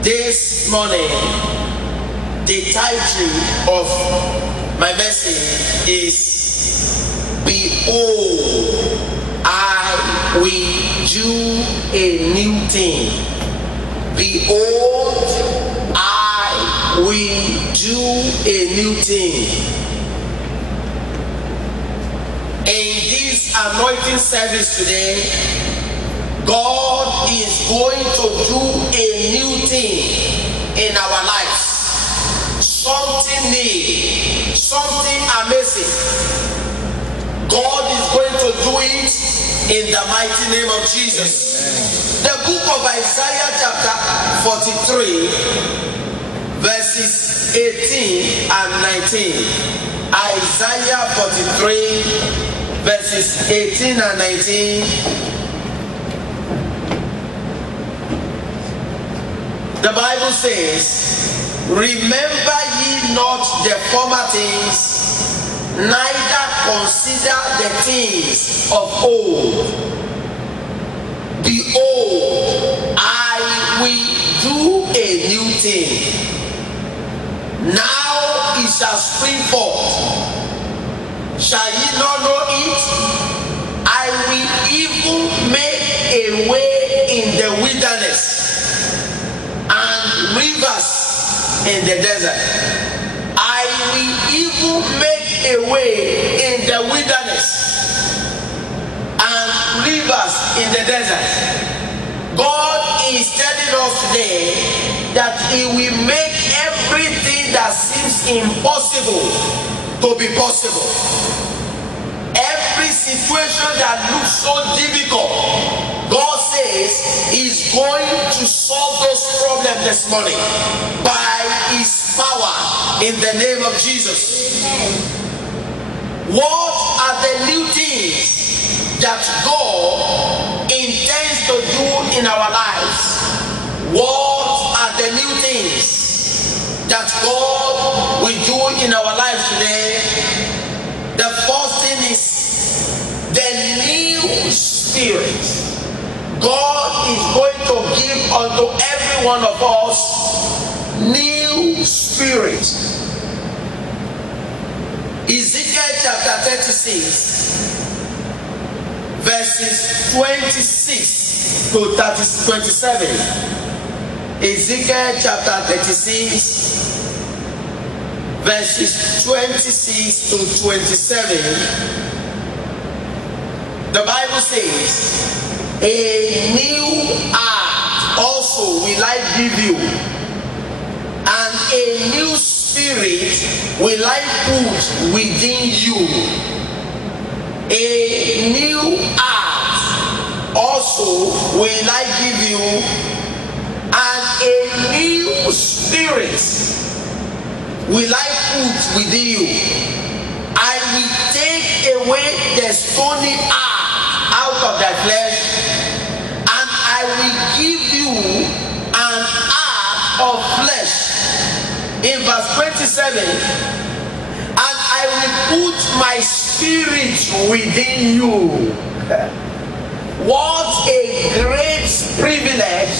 This morning, the title of my message is Behold, I will do a new thing. Behold, I will do a new thing. In this anointing service today, God is going to do a new thing in our lives. Something new, something amazing. God is going to do it in the mighty name of Jesus. The book of Isaiah chapter 43, verses 18 and 19. Isaiah 43, verses 18 and 19. The Bible says, remember ye not the former things, neither consider the things of old. Behold, I will do a new thing. Now it shall spring forth. Shall ye not know it? I will even make a way in the wilderness and rivers in the desert. I will even make a way in the wilderness and rivers in the desert. God is telling us today that He will make everything that seems impossible to be possible. Every situation that looks so difficult, God says He's going to solve those problems this morning by His power in the name of Jesus. What are the new things that God intends to do in our lives? What are the new things that God will do in our lives today? The first thing is the new spirit. God is going to give unto every one of us new spirit. Ezekiel chapter 36, verses 26 to 27. Ezekiel chapter 36, verses 26 to 27. The Bible says, a new heart also will I give you, and a new spirit will I put within you. A new heart also will I give you, and a new spirit will I put within you. I will take away the stony heart out of thy flesh, and I will give you an heart of flesh. In verse 27, and I will put my spirit within you. What a great privilege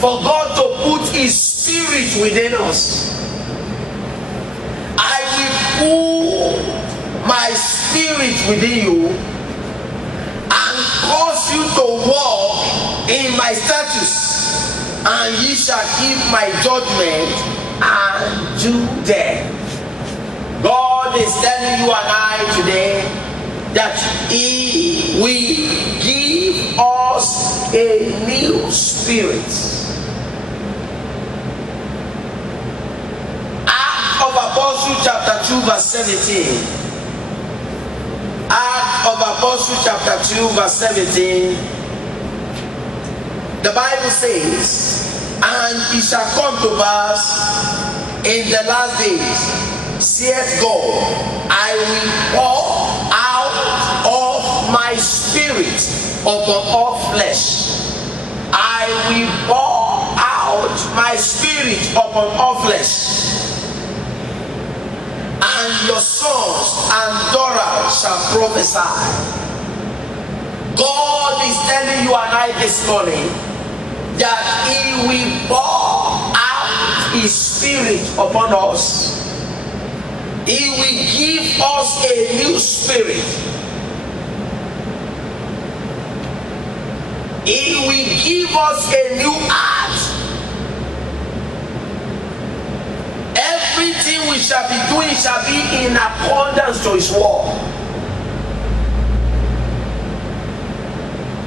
for God to put His spirit within us. I will put my spirit within you and cause you to walk in my statutes, and ye shall keep my judgment and do them. God is telling you and I today that He will give us a new spirit. Acts of Apostles chapter 2 verse 17. Acts of Apostles chapter 2 verse 17. The Bible says, and it shall come to pass in the last days, saith God, I will pour out of my spirit upon all flesh. I will pour out my spirit upon all flesh. And your sons and daughters shall prophesy. God is telling you and I this morning that He will pour out His Spirit upon us. He will give us a new spirit. He will give us a new heart. Everything we shall be doing shall be in accordance to His word.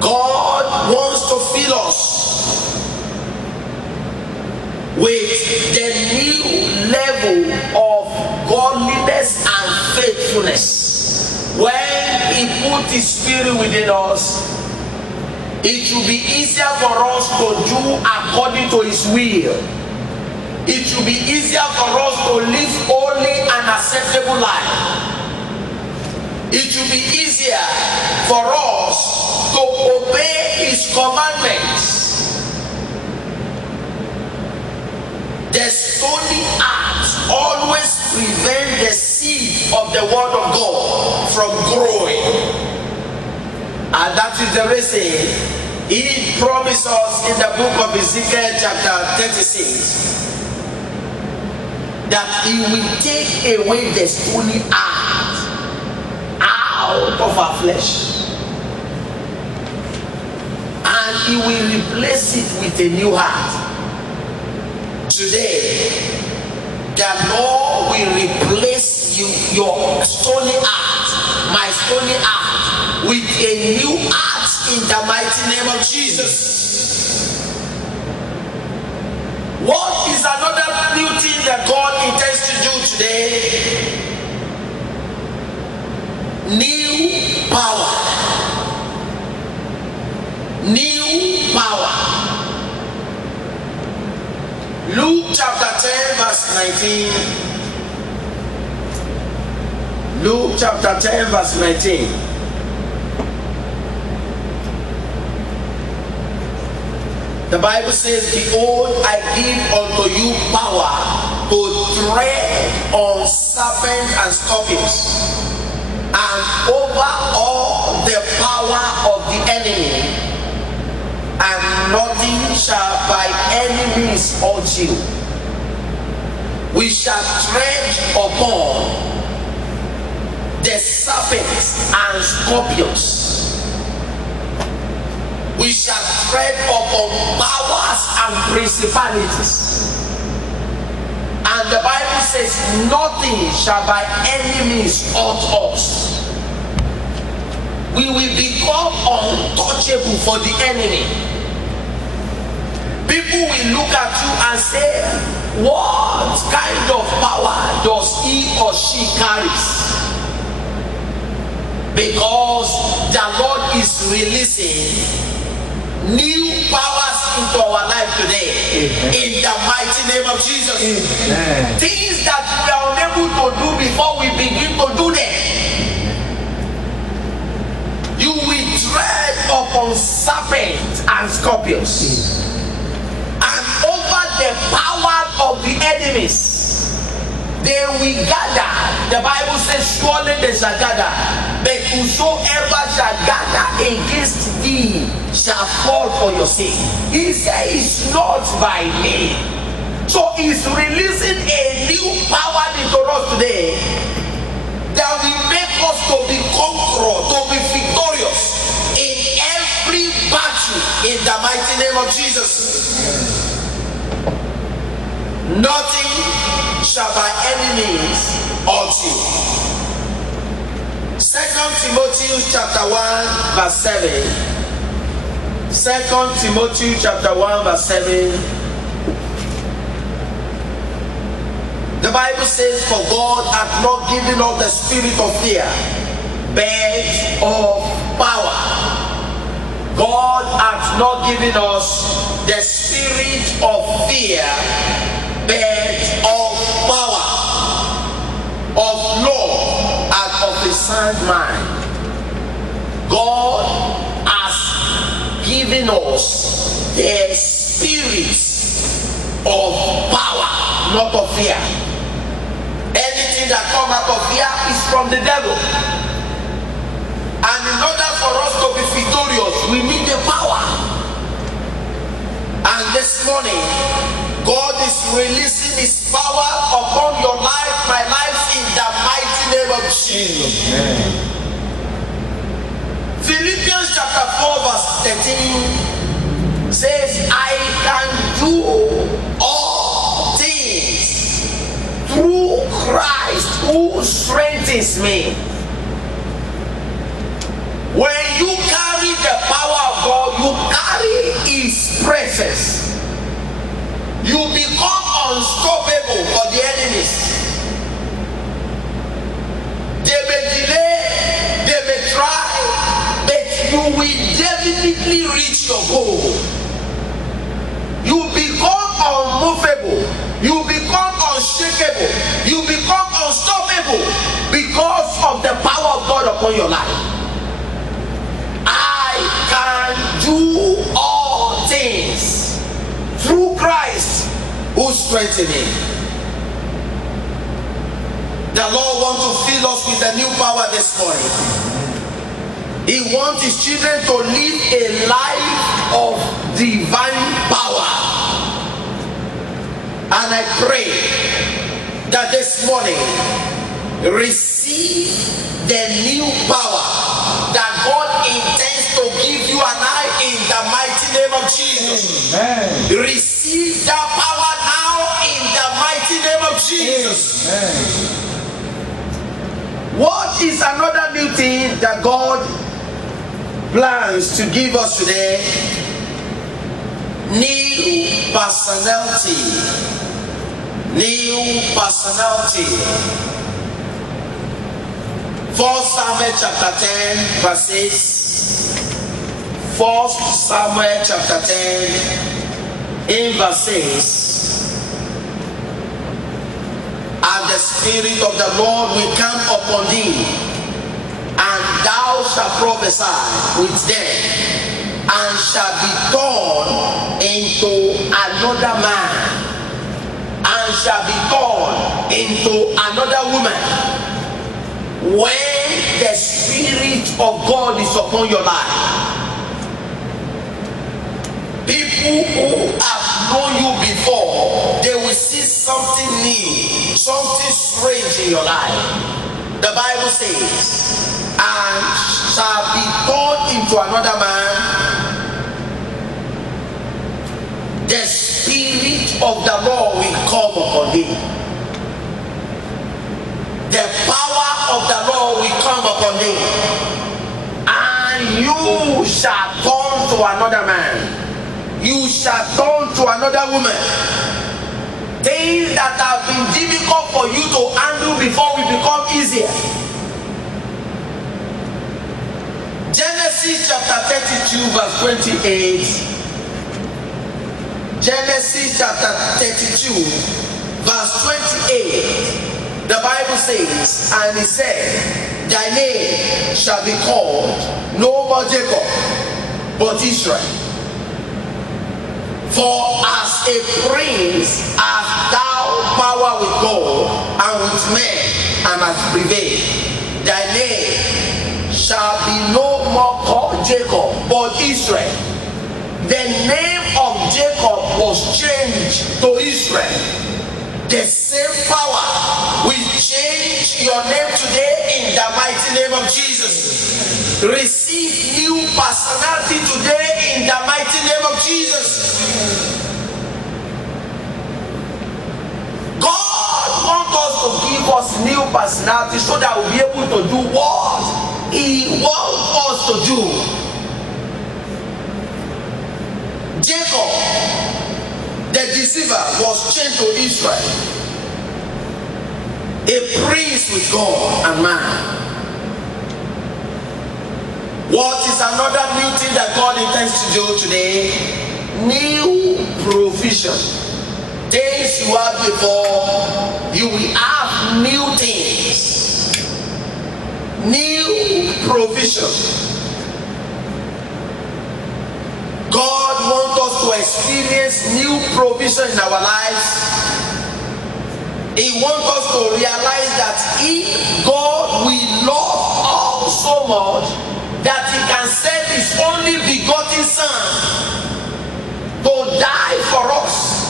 God wants to fill us with the new level of godliness and faithfulness. When He put His Spirit within us, it will be easier for us to do according to His will. It will be easier for us to live holy and acceptable life. It will be easier for us to obey His commandments. The stony heart always prevents the seed of the word of God from growing. And that is the reason He promised us in the book of Ezekiel chapter 36 that He will take away the stony heart out of our flesh. And He will replace it with a new heart. Today, the Lord will replace your stony heart, my stony heart, with a new heart in the mighty name of Jesus. What is another new thing that God intends to do today? New power. New power. Luke chapter 10 verse 19. Luke chapter 10 verse 19. The Bible says, behold, I give unto you power to tread on serpents and scorpions, and over all the power of the enemy, and nothing shall by any means hurt you. We shall tread upon the serpents and scorpions. We shall tread upon powers and principalities. And the Bible says, nothing shall by any means hurt us. We will become untouchable for the enemy. People will look at you and say, what kind of power does he or she carries? Because the Lord is releasing new powers into our life today. Amen. In the mighty name of Jesus. Amen. Things that we are unable to do before we begin to do them. You will tread upon serpents and scorpions. And over the power of the enemies, they will gather. The Bible says, surely they shall gather. But whosoever shall gather against thee shall fall for your sake. He says, it's not by me. So he's releasing a new power into us today that will make us to be conquerors, to be victorious in every battle in the mighty name of Jesus. Nothing shall by any means hurt you. 2 Timothy chapter 1 verse 7. 2 Timothy chapter 1 verse 7. The Bible says, for God hath not given us the spirit of fear, but of power. God hath not given us the spirit of fear, but of power, of love, and of a sound mind. God has given us the spirit of power, not of fear. Anything that comes out of fear is from the devil. And And in order for us to be victorious, we need the power. And this morning, God is releasing His power upon your life, my life, in the mighty name of Jesus. Amen. Philippians chapter 4 verse 13 says, I can do all things through Christ who strengthens me. When you carry the power of God, you carry His presence. You become unstoppable for the enemies. They may delay, they may try, but you will definitely reach your goal. You become unmovable. You become unshakable. You become unstoppable because of the power of God upon your life. I can do all things through Christ who strengthens me. The Lord wants to fill us with a new power this morning. He wants His children to live a life of divine power. And I pray that this morning receive the new power that God intends to give you and I in the mighty name of Jesus. Amen. Receive that power now in the mighty name of Jesus. Amen. What is another new thing that God plans to give us today? New personality. New personality. 1 Samuel chapter 10 verse 6. 1 Samuel chapter 10 in verse 6. And the Spirit of the Lord will come upon thee, and thou shalt prophesy with them, and shalt be torn into another man, and shall be torn into another woman. When the Spirit of God is upon your life, people who have known you before, they will see something new, something strange in your life. The Bible says, and shall be torn into another man. The Spirit of the Lord will come upon thee. The power of the Lord will come upon thee, and you shall turn to another man. You shall turn to another woman. Things that have been difficult for you to handle before will become easier. Genesis chapter 32 verse 28. Genesis chapter 32 verse 28. The Bible says, and he said, thy name shall be called no more Jacob, but Israel. For as a prince hast thou power with God and with men, and hast prevailed. Thy name shall be no more called Jacob, but Israel. The name of Jacob was changed to Israel. The same power will change your name today in the mighty name of Jesus. Receive new personality today in the mighty name of Jesus. God wants us to give us new personality so that we'll be able to do what He wants us to do. Jacob, the deceiver, was chained to Israel, a prince with God and man. What is another new thing that God intends to do today? New provision. Things you had before, you will have new things. New provision. God wants us to experience new provision in our lives. He wants us to realize that if God will love us so much, that he can send his only begotten Son to die for us.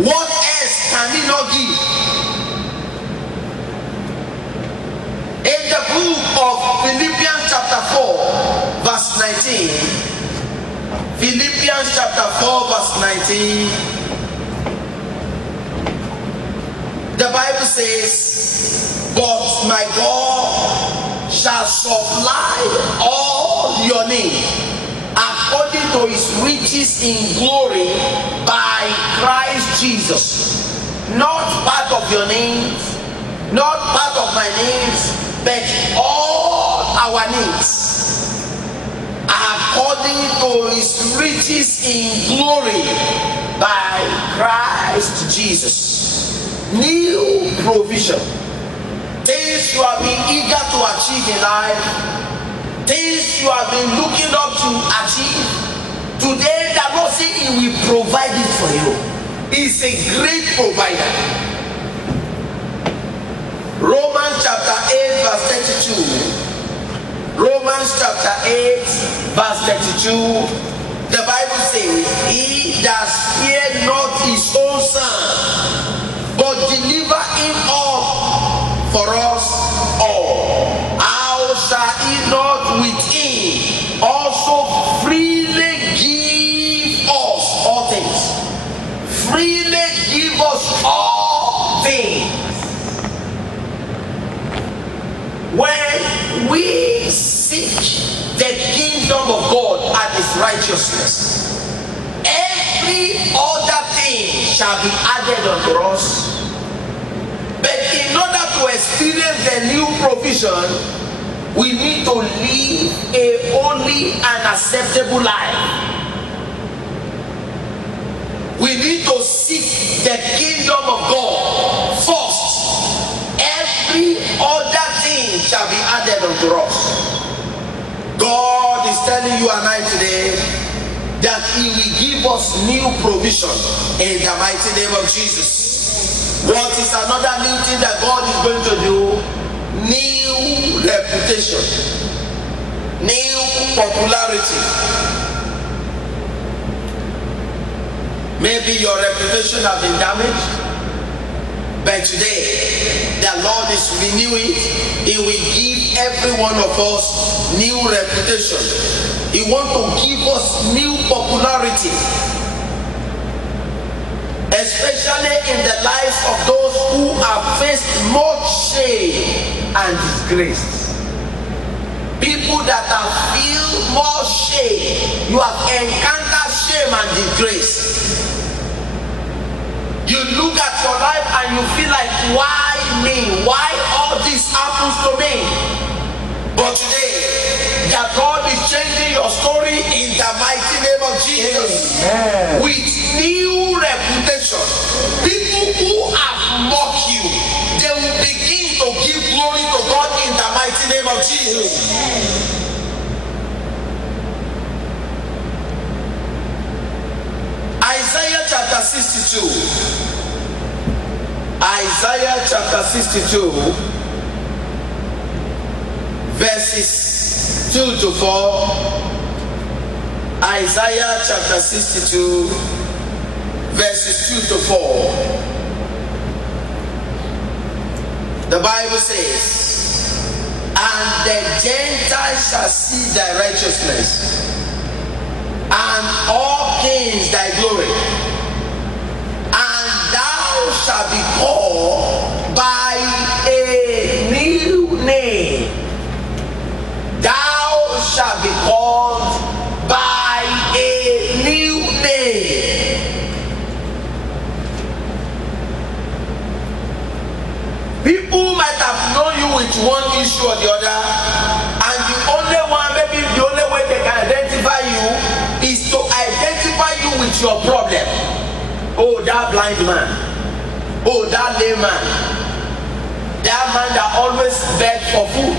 What else can he not give? In the book of Philippians chapter 4 verse 19, Philippians chapter 4 verse 19, the Bible says, but my God shall supply all your need according to his riches in glory by Christ Jesus. Not part of your needs, not part of my needs, but all our needs according to his riches in glory by Christ Jesus. New provision. Things you have been eager to achieve in life, things you have been looking up to achieve, today the Lord says he will provide it for you. He's a great provider. Romans chapter 8 verse 32. Romans chapter 8 verse 32. The Bible says, he that spared not his own Son, but deliver him up for us all, how shall he not with him also freely give us all things? Freely give us all things. When we seek the kingdom of God and his righteousness, every other thing shall be added unto us. But in order to experience the new provision, we need to live a holy and acceptable life. We need to seek the kingdom of God first. Every other thing shall be added unto us. God is telling you and I today that he will give us new provision in the mighty name of Jesus. What is another new thing that God is going to do? New reputation, new popularity. Maybe your reputation has been damaged, but today the Lord is renewing. He will give every one of us new reputation. He wants to give us new popularity, especially in the lives of those who have faced much shame and disgrace. People that have feel more shame, you have encountered shame and disgrace. You look at your life and you feel like, why me? Why all this happens to me? But today, that God is changing your story in the mighty name of Jesus. Amen. With new reputation. People who have mocked you, they will begin to give glory to God in the mighty name of Jesus. Isaiah chapter 62. Isaiah chapter 62, verses 2 to 4. Isaiah chapter 62, verses 2 to 4. The Bible says, and the Gentiles shall see thy righteousness, and all kings thy glory, and thou shalt be called by a new name. Thou shalt be called by a new name. People might have known you with one issue or the other, and the only one, maybe the only way they can identify you is to identify you with your problem. Oh, that blind man. Oh, that lame man. That man that always begged for food.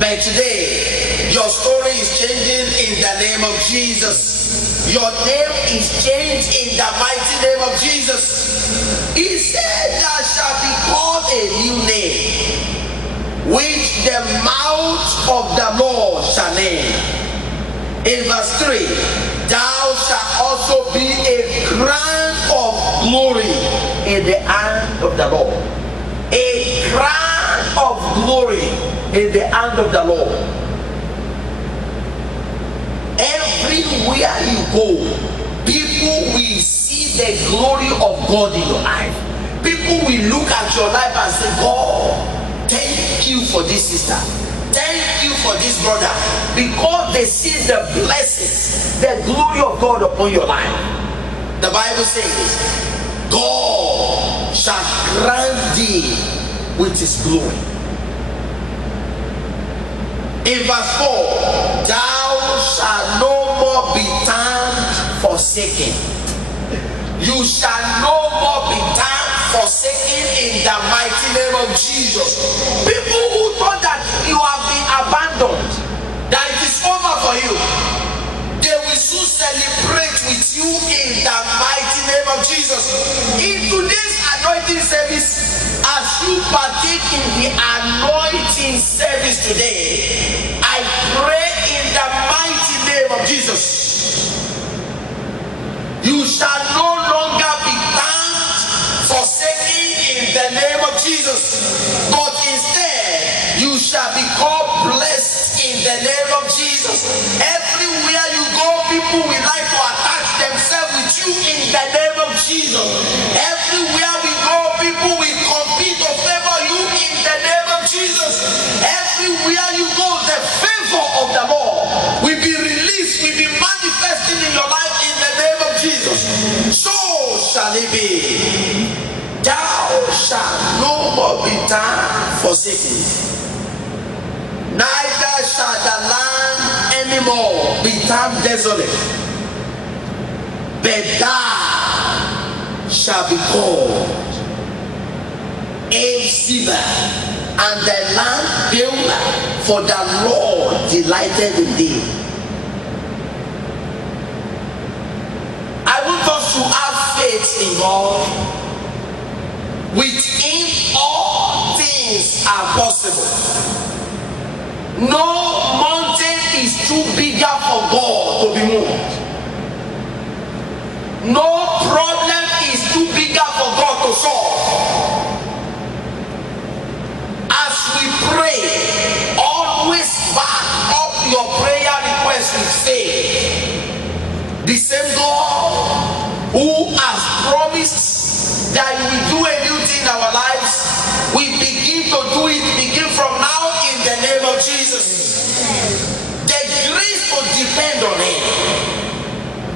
But today, your story is changing in the name of Jesus. Your name is changed in the mighty name of Jesus. He said, thou shalt be called a new name. which the mouth of the Lord shall name. In verse 3, thou shalt also be a crown of glory in the hand of the Lord. A crown of glory in the hand of the Lord. Everywhere you go, people will see the glory of God in your life. People will look at your life and say, God, thank you for this sister. Thank you for this brother. Because they see the blessings, the glory of God upon your life. The Bible says, God shall crown thee with his glory. In verse 4, thou shalt no more be termed forsaken. You shall no more be termed forsaken in the mighty name of Jesus. People who thought that you have been abandoned, that it is over for you, they will soon celebrate with you in the mighty name of Jesus. In today's anointing service, as you partake in the anointing service today, I pray in the mighty name of Jesus, you shall no longer be termed forsaken in the name of Jesus, but instead you shall be called blessed in the name of Jesus. Everywhere you go, people will like to attach themselves with you in the name of Jesus. Everywhere we go, people will compete to favor you in the name of Jesus. Everywhere you go, the favor of the Lord will be released, will be manifesting in your life in the name of Jesus. So shall it be. Thou shalt no more be termed forsaken. Neither shall the land anymore be termed desolate, but thou shalt be called Ziba, and the land Beulah, for the Lord delighted in thee. I want us to have faith in God. With him all things are possible. No mountain is too bigger for God to be moved. No problem is too bigger for God to solve. As we pray, always back up your prayer request with faith. The same God who has promised that he will do a new thing in our lives, we begin to do it, begin from now in the name of Jesus. The grace to depend on him,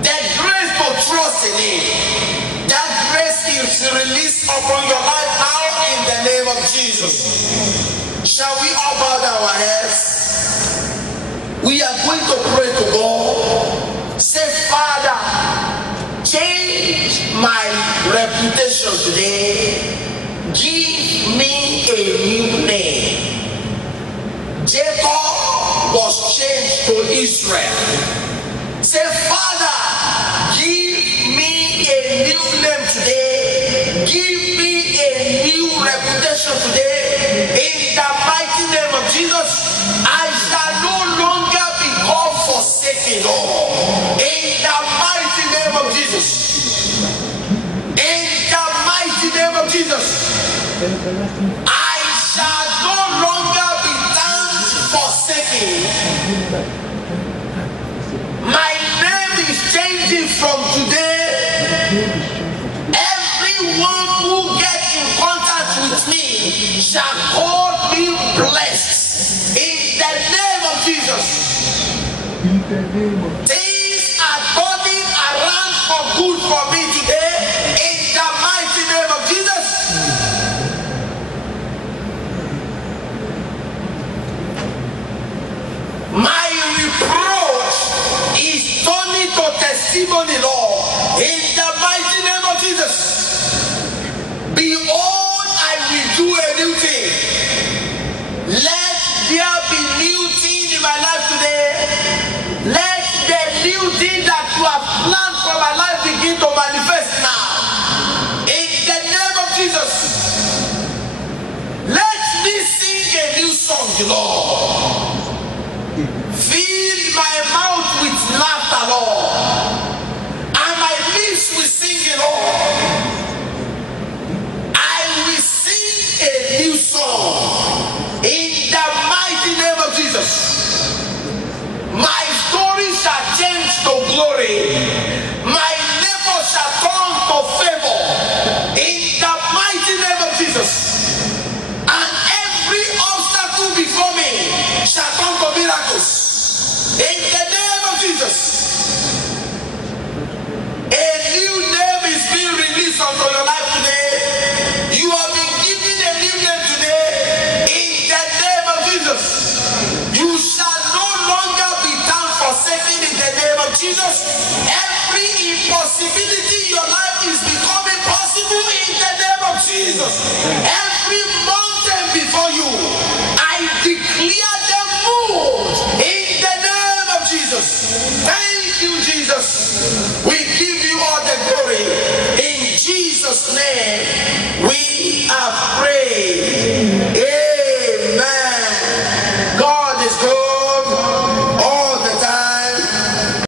the grace to trust in him, that grace is released upon your life now in the name of Jesus. Shall we all bow down our heads? We are going to pray to God. Say, Father, change my reputation today. Give me a new name. Jacob was changed to Israel. Say, Father, give me a new name today. Give me a new reputation today. In the mighty name of Jesus, I shall no longer be called forsaken, Lord. In the mighty name of Jesus. In the mighty name of Jesus. I shall no longer be termed forsaken. My name is changing from today. Everyone who gets in contact with me shall call me blessed. In the name of Jesus. Things are turning around for good for me today. In the mighty name of Jesus. My reproach is turning to testimony, Lord. In the mighty name of Jesus. Behold, I will do a new thing. Let there be new thing in my life today. Let the new thing that you have planned for my life begin to manifest now. In the name of Jesus. Let me sing a new song. the Lord. Fill my mouth with laughter, Lord, and my lips will sing the Lord. I will sing a new song in the mighty name of Jesus. My story shall change to glory. My labor shall turn to favor in the mighty name of Jesus. And every obstacle before me shall turn to miracles in the name of Jesus. A new name is being released unto your life today. You have been given a new name today in the name of Jesus. You shall no longer be down forsaken in the name of Jesus. Every impossibility in your life is becoming possible in the name of Jesus.